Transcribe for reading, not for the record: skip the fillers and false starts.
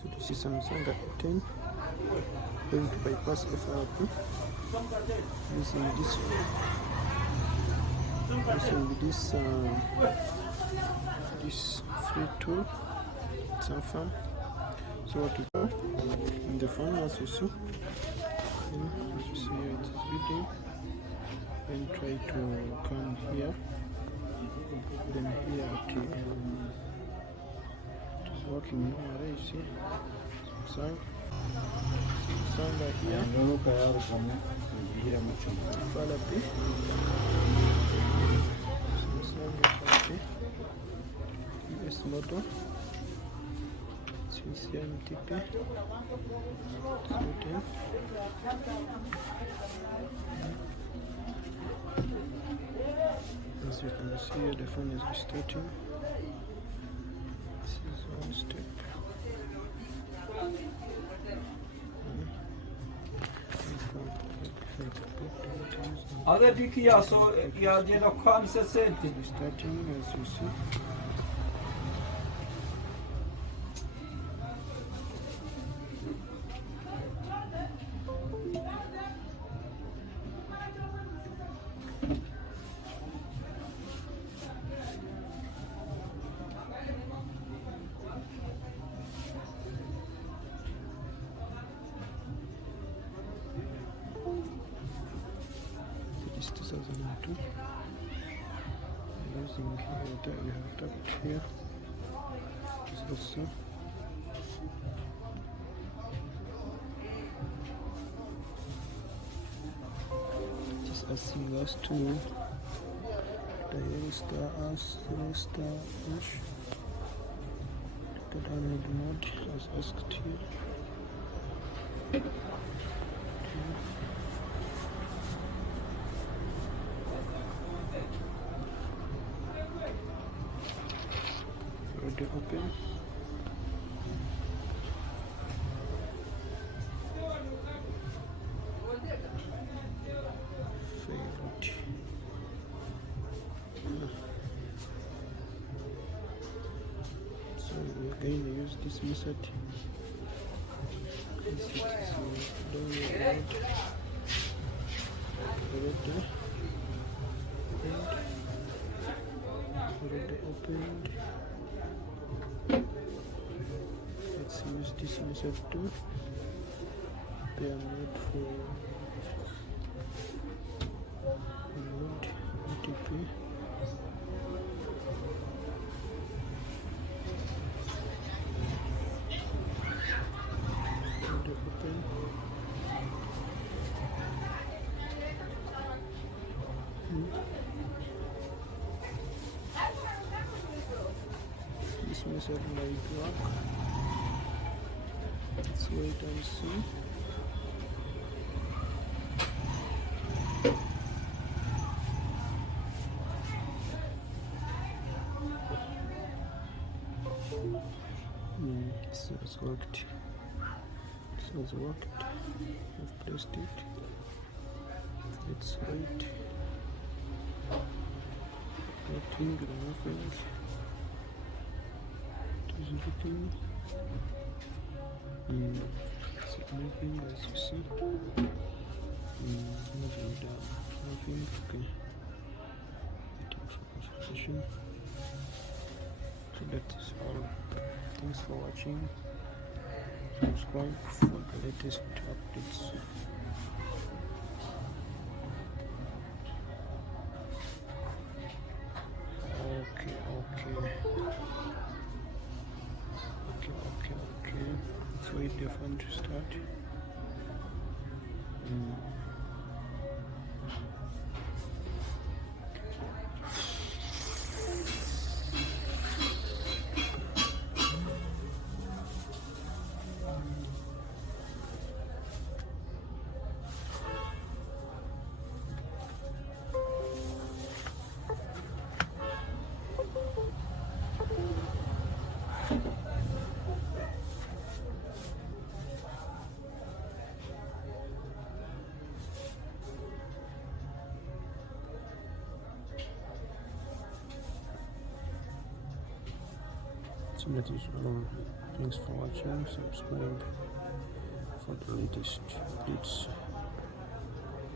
So this is Samsung A10 going to bypass FRP using this free tool. Some fun. So what to do in the phone, as you see, here it is reading. Then try to come here. Then here it is working normally. You see, Samsung here. FRP. Samsung FRP. US model. CMTP. As you can see, the phone is restarting. This is one step. Adesso io so io glielo come se senti. Restarting, as you see. This is 2002. Using here that we have tapped here. This also. Just asking us to dial star as star hash. The download mode as asked here. Already open. Favorite. So we're going to use this method. This is download mode. Already opened. Let's use this method too. They are made for load OTP. Already open. This method might work. Let's wait and see. This has worked. This has worked. I've placed it. Let's wait. Nothing, nothing. It is looking. It's moving as you see. Moving down. Nothing. Okay. Waiting for confirmation. So that is all. Thanks for watching. Subscribe for the latest updates. Okay. Let's wait the phone to start. So that is Thanks for watching. Subscribe for the latest updates.